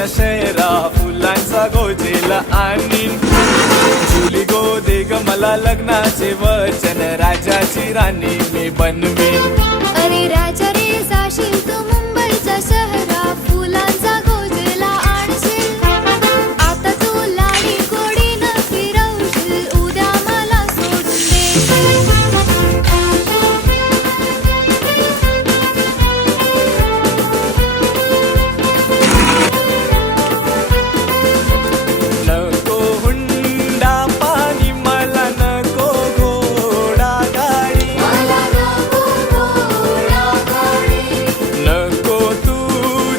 माझ्या शहरा फुलांचा गोजेला आणीन. जुली गो दे ग मला लग्नाचे वचन, राजाची राणी मी बनवीन.